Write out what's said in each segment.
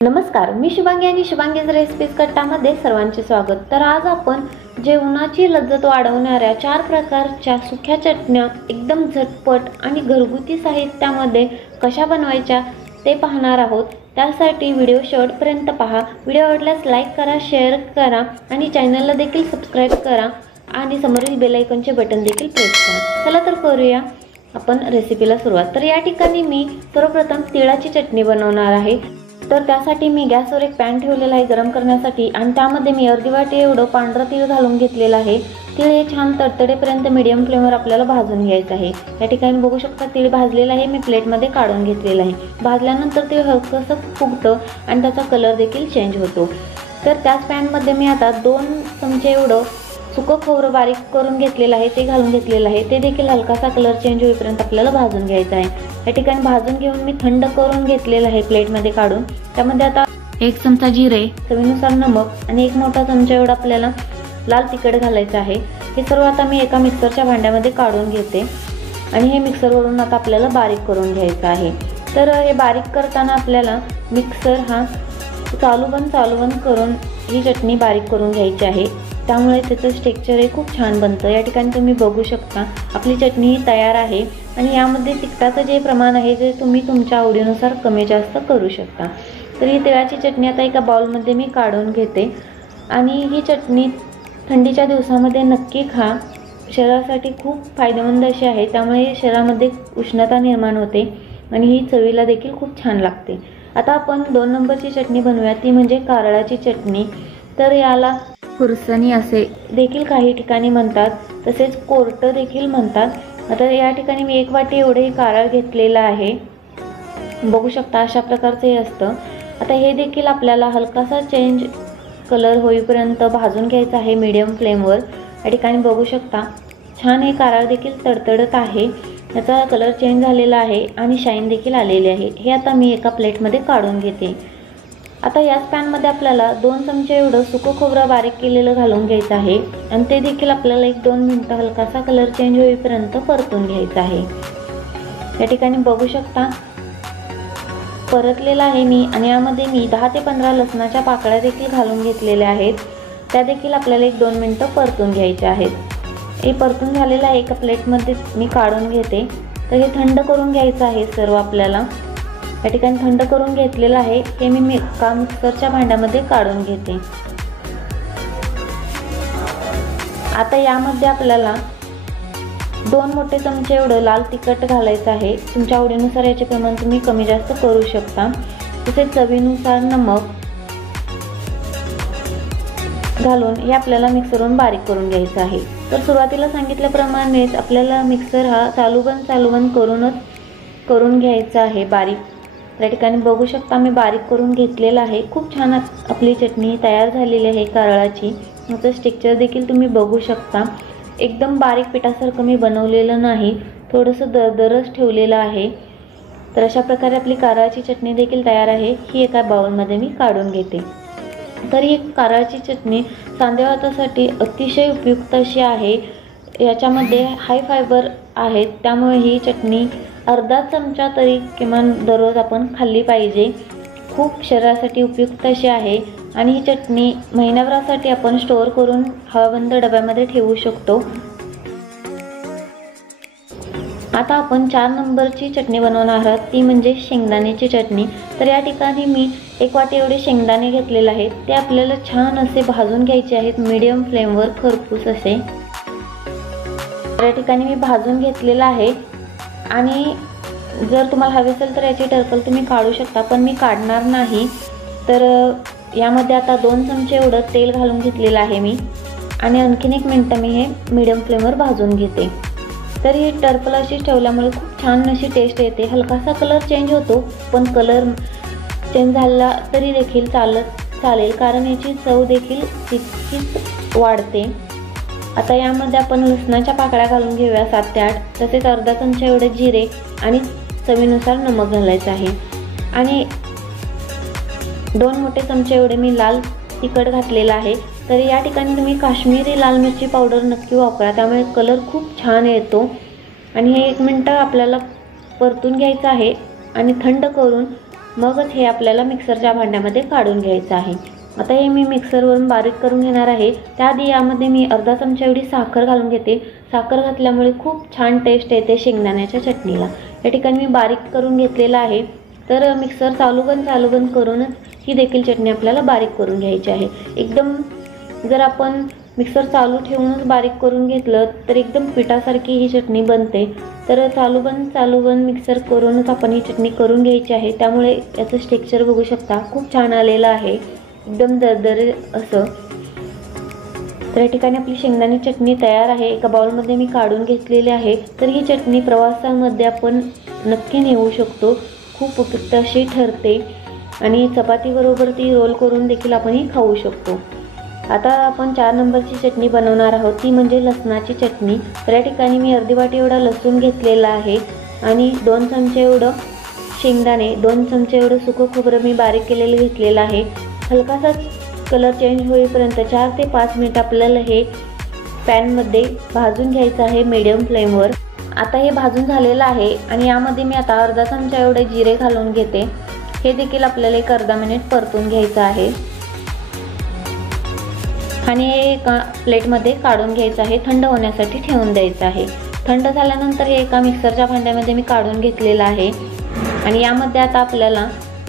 नमस्कार, मी शुभांगी आणि शुभांगीज रेसिपीज कट्टामध्ये सर्वांचे स्वागत। तर आज आपण जेवणाची लज्जत वाढवणाऱ्या 4 प्रकारच्या सुक्या चटण्या एकदम झटपट आणि घरगुती साहित्यामध्ये कशा बनवायच्या ते पाहणार आहोत। त्यासाठी व्हिडिओ शेवटपर्यंत पहा। व्हिडिओ आवडल्यास लाईक करा, शेअर करा आणि चॅनलला देखील सबस्क्राइब करा आणि समोरील बेल आयकॉनचे बटन देखील प्रेस करा। चला तर करूया आपण रेसिपीला सुरुवात। तर या ठिकाणी मी सर्वप्रथम तिळाची चटणी बनवणार आहे। तर त्यासाठी मी गॅसवर एक पॅन ठेवलेला आहे गरम करण्यासाठी आणि त्यामध्ये मी अर्धी वाटी एवढं पांढरा तीळ घालून घेतलेला आहे। तीळ हे छान तडतडेपर्यंत मीडियम फ्लेमवर आपल्याला भाजून घ्यायचं आहे। या ठिकाणी बघू शकता तीळ भाजलेला आहे, मी प्लेटमध्ये काढून घेतलेला आहे। भाजल्यानंतर तीळ हलकंसं फुगतं आणि त्याचा कलर देखील चेंज होतो। तर त्याच पॅनमध्ये मी आता 2 चमचे एवढं सुकं खोबरं बारीक करून घेतलेलं आहे ते घालून घेतलेलं आहे। ते देखील हलकासा कलर चेंज होईपर्यंत आपल्याला भाजून घ्यायचं आहे। या ठिकाणी भाजून घेऊन मी थंड करून घेतलेलं आहे प्लेटमध्ये काढून। त्यामध्ये आता 1 चमचा जिरे, चवीनुसार नमक आणि 1 मोठा चमचा एवढा आपल्याला लाल तिखट घालायचं आहे। हे सर्व आता मी एका मिक्सरच्या भांड्यामध्ये काढून घेते आणि हे मिक्सरवरून आता आपल्याला बारीक करून घ्यायचं आहे। तर हे बारीक करताना आपल्याला मिक्सर हा चालू बंद करून ही चटणी बारीक करून घ्यायची आहे। त्यामुळे त्याचं टेक्स्चर हे खूप छान बनतं। या ठिकाणी तुम्ही बघू शकता आपली चटणी तयार आहे आणि यामध्ये तिखटाचं जे प्रमाण आहे ते तुम्ही तुमच्या आवडीनुसार कमी जास्त करू शकता। तर ही तिळाची चटणी आता एका बाउलमध्ये मी काढून घेते आणि ही चटणी थंडीच्या दिवसामध्ये नक्की खा, शरीरासाठी खूप फायदेमंद अशी आहे। त्यामुळे शरीरामध्ये उष्णता निर्माण होते आणि ही चवीला देखील खूप छान लागते। आता आपण 2 नंबरची चटणी बनवूया, ती म्हणजे कारळाची चटणी। तर याला खुरसणी असे देखील काही ठिकाणी म्हणतात, तसेच कोरटं देखील म्हणतात। आता या ठिकाणी मी 1 वाटी एवढे कारळ घेतलेलं आहे, बघू शकता अशा प्रकारचे हे असतं। आता हे देखील आपल्याला हलकासा चेंज कलर होईपर्यंत भाजून घ्यायचं आहे मीडियम फ्लेमवर। या ठिकाणी बघू शकता छान हे कारळ देखील तडतडत आहे, याचा कलर चेंज झालेला आहे आणि शाईन देखील आलेली आहे। हे आता मी एका प्लेटमध्ये काढून घेते। आता याच पॅनमध्ये आपल्याला 2 चमचे एवढं सुकं खोबरं बारीक केलेलं घालून घ्यायचं आहे आणि ते देखील आपल्याला 1-2 मिनिटं हलकासा कलर चेंज होईपर्यंत परतून घ्यायचं आहे। या ठिकाणी बघू शकता परतलेला आहे मी आणि यामध्ये मी 10 ते 15 लसणाच्या पाकळ्या देखील घालून घेतलेल्या आहेत। त्या देखील आपल्याला 1-2 मिनिटं परतून घ्यायच्या आहेत। हे परतून झालेलं आहे एका प्लेटमध्ये मी काढून घेते। तर हे थंड करून घ्यायचं आहे सर्व आपल्याला। या ठिकाणी थंड करून घेतलेलं आहे, हे मी एका मिक्सरच्या भांड्यामध्ये काढून घेते। आता यामध्ये आपल्याला 2 मोठे चमचे एवढं लाल तिखट घालायचं आहे। तुमच्या आवडीनुसार याचे प्रमाण तुम्ही कमी जास्त करू शकता। तसेच चवीनुसार नमक घालून हे आपल्याला मिक्सरवरून बारीक करून घ्यायचं आहे। तर सुरुवातीला सांगितल्याप्रमाणेच आपल्याला मिक्सर हा चालू बंद करून घ्यायचा आहे बारीक। या ठिकाणी बघू शकता मी बारीक करून घेतलेला आहे। खूप छान आपली चटणी तयार झालेली आहे कारळाची। याचं टेक्स्चर देखील तुम्ही बघू शकता, एकदम बारीक पिठासारखं मी बनवलेलं नाही, थोडंसं दरदरच ठेवलेलं आहे। तर अशा प्रकारे आपली कारळाची चटणी देखील तयार आहे। ही एका बाउलमध्ये मी काढून घेते। तर ही कारळाची चटणी सांधेवातासाठी अतिशय उपयुक्त अशी आहे। याच्यामध्ये हाय फायबर आहेत, त्यामुळे ही चटणी अर्धा चमचा तरी किमान दररोज आपण खाल्ली पाहिजे। खूप शरीरासाठी उपयुक्त अशी आहे आणि ही चटणी महिन्याभरासाठी आपण स्टोअर करून हवाबंद डब्यामध्ये ठेवू शकतो। आता आपण 4 नंबरची चटणी बनवणार आहोत, ती म्हणजे शेंगदाण्याची चटणी। तर या ठिकाणी मी 1 वाटी एवढे शेंगदाणे घेतलेले आहेत, ते आपल्याला छान असे भाजून घ्यायचे आहेत मीडियम फ्लेमवर खरपूस असे। या ठिकाणी मी भाजून घेतलेलं आहे आणि जर तुम्हाला हवे असेल तर याची टरफल तुम्ही काढू शकता, पण मी काढणार नाही। तर यामध्ये आता 2 चमचे एवढं तेल घालून घेतलेलं आहे मी आणि आणखीन 1 मिनिट मी हे मीडियम फ्लेमवर भाजून घेते। तर ही टरफल अशी ठेवल्यामुळे खूप छान अशी टेस्ट येते। हलकासा कलर चेंज होतो, पण कलर चेंज झाला तरी देखील चालेल, कारण याची चव देखील तितकीच वाढते। आता यामध्ये आपण लसणाच्या पाकळ्या घालून घेऊया 7 ते 8, तसेच अर्धा चमचा एवढे जिरे आणि चवीनुसार नमक घालायचं आहे आणि 2 मोठे चमचे एवढे मी लाल तिखट घातलेलं आहे। तर या ठिकाणी तुम्ही काश्मीरी लाल मिरची पावडर नक्की वापरा, त्यामुळे कलर खूप छान येतो। आणि हे 1 मिनिट आपल्याला परतून घ्यायचं आहे आणि थंड करून मगच हे आपल्याला मिक्सरच्या भांड्यामध्ये काढून घ्यायचं आहे। आता हे मी मिक्सरवरून बारीक करून घेणार आहे। त्याआधी यामध्ये मी अर्धा चमचा एवढी साखर घालून घेते। साखर घातल्यामुळे खूप छान टेस्ट येते शेंगदाण्याच्या चटणीला। या ठिकाणी मी बारीक करून घेतलेला आहे। तर मिक्सर चालू बंद करूनच ही देखील चटणी आपल्याला बारीक करून घ्यायची आहे। एकदम जर आपण मिक्सर चालू ठेवूनच बारीक करून घेतलं तर एकदम पिठासारखी ही चटणी बनते। तर चालू बंद मिक्सर करूनच आपण ही चटणी करून घ्यायची आहे। त्यामुळे याचं टेक्स्चर बघू शकता, खूप छान आलेलं आहे, एकदम दरदरीत असं। तर या ठिकाणी आपली शेंगदाणे चटणी तयार आहे। एका बाउलमध्ये मी काढून घेतलेली आहे। तर ही चटणी प्रवासामध्ये आपण नक्की नेऊ शकतो, खूप उपयुक्त अशी ठरते आणि चपातीबरोबर ती रोल करून देखील आपण ही खाऊ शकतो। आता आपण 4 नंबरची चटणी बनवणार आहोत, ती म्हणजे लसणाची चटणी। तर या ठिकाणी मी अर्धी वाटी एवढा लसूण घेतलेला आहे आणि 2 चमचे एवढं शेंगदाणे, 2 चमचे एवढं सुकं खोबरं मी बारीक केलेलं घेतलेलं आहे। हलकासा कलर चेंज होईपर्यंत 4 ते 5 मिनिट आपल्याला हे पॅनमध्ये भाजून घ्यायचं आहे मीडियम फ्लेमवर। आता हे भाजून झालेलं आहे आणि यामध्ये मी आता अर्धा चमचा एवढे जिरे घालून घेते। हे देखील आपल्याला एक अर्धा मिनिट परतून घ्यायचं आहे आणि हे एका प्लेटमध्ये काढून घ्यायचं आहे, थंड होण्यासाठी ठेवून द्यायचं आहे। थंड झाल्यानंतर हे एका मिक्सरच्या भांड्यामध्ये मी काढून घेतलेलं आहे आणि यामध्ये आता आपल्याला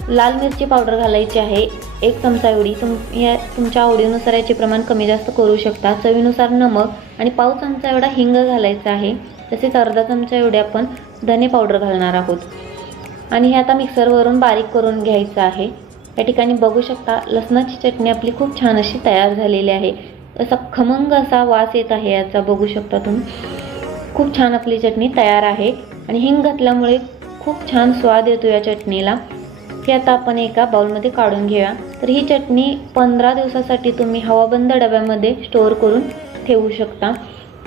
लाल मिरची पावडर घालायची आहे 1 चमचा एवढी। तुमच्या आवडीनुसार याचे प्रमाण कमी जास्त करू शकता। चवीनुसार नमक आणि पाव चमचा एवढा हिंग घालायचा आहे। तसेच अर्धा चमचा एवढे आपण धने पावडर घालणार आहोत आणि हे आता मिक्सरवरून बारीक करून घ्यायचं आहे। या ठिकाणी बघू शकता लसणाची चटणी आपली खूप छान अशी तयार झालेली आहे। असा खमंग असा वास येत आहे याचा, बघू शकता तुम्ही। खूप छान आपली चटणी तयार आहे आणि हिंग घातल्यामुळे खूप छान स्वाद येतो या चटणीला। हे आता आपण एका बाउलमध्ये काढून घेऊया। तर ही चटणी 15 दिवसासाठी तुम्ही हवाबंद डब्यामध्ये स्टोअर करून ठेवू शकता,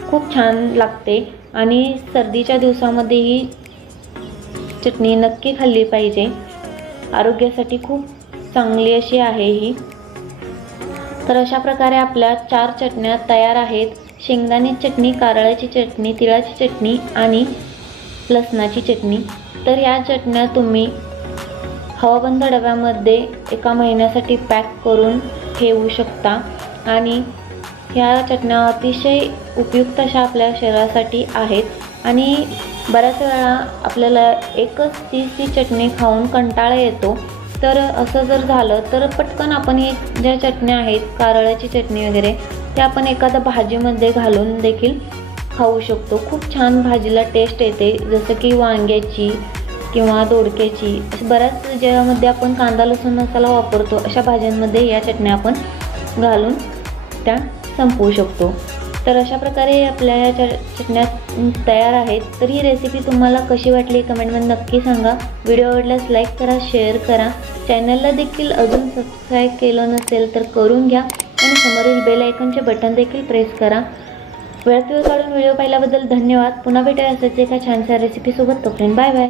खूप छान लागते आणि सर्दीच्या दिवसामध्ये ही चटणी नक्की खाल्ली पाहिजे, आरोग्यासाठी खूप चांगली अशी आहे ही। तर अशा प्रकारे आपल्या 4 चटण्या तयार आहेत, शेंगदाणे चटणी, कारळ्याची चटणी, तिळाची चटणी आणि लसणाची चटणी। तर या चटण्या तुम्ही हवाबंद डब्यामध्ये 1 महिन्यासाठी पॅक करून ठेवू शकता आणि ह्या चटण्या अतिशय उपयुक्त अशा आपल्या शरीरासाठी आहेत। आणि बऱ्याच वेळा आपल्याला एकच तीच चटणी खाऊन कंटाळा येतो, तर असं जर झालं तर पटकन आपण ही ज्या चटण्या आहेत कारळ्याची चटणी वगैरे, त्या आपण एखाद्या भाजीमध्ये घालून देखील खाऊ शकतो। खूप छान भाजीला टेस्ट येते, जसं की वांग्याची किंवा दोडक्याची, बऱ्याच ज्यामध्ये आपण कांदा लसूण मसाला वापरतो अशा भाज्यांमध्ये या चटण्या आपण घालून त्या संपवू शकतो। तर अशा प्रकारे आपल्या या चटण्या तयार आहेत। तर ही रेसिपी तुम्हाला कशी वाटली कमेंटमध्ये नक्की सांगा। व्हिडिओ आवडल्यास लाईक करा, शेअर करा, चॅनलला देखील अजून सबस्क्राईब केलं नसेल तर करून घ्या आणि समोरील बेल आयकॉनचे बटन देखील प्रेस करा। वेळात वेळ काढून व्हिडिओ पाहिल्याबद्दल धन्यवाद। पुन्हा भेटूया असेच एका छानशा रेसिपीसोबत, तोपर्यंत बाय बाय।